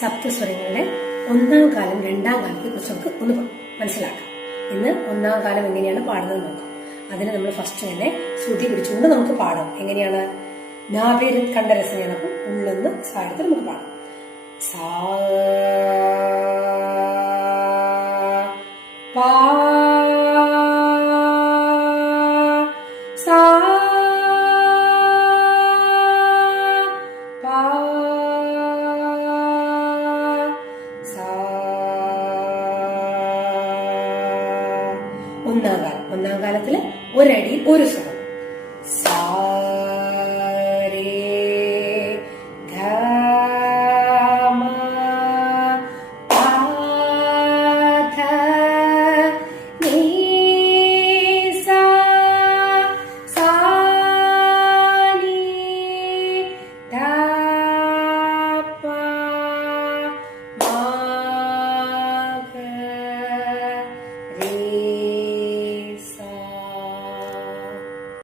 സപ്തസ്വരങ്ങളുടെ ഒന്നാം കാലം രണ്ടാം കാലത്തെ കുറിച്ച് നമുക്ക് ഒന്ന് മനസ്സിലാക്കാം. ഇന്ന് ഒന്നാം കാലം എങ്ങനെയാണ് പാടുന്നത് നോക്കാം. അതിന് നമ്മൾ ഫസ്റ്റ് തന്നെ ശ്രുതി പിടിച്ചുകൊണ്ട് നമുക്ക് പാടാം. എങ്ങനെയാണ്? നാഭേരിൽ കണ്ട രസനയാണ്. അപ്പം ഉള്ളെന്ന് സാരത്തിൽ നമുക്ക് പാടാം. സാ പാ സാ പാ സാ. ഒന്നാം കാലത്തില് ഒരടിയിൽ ഒരു സ്വരം.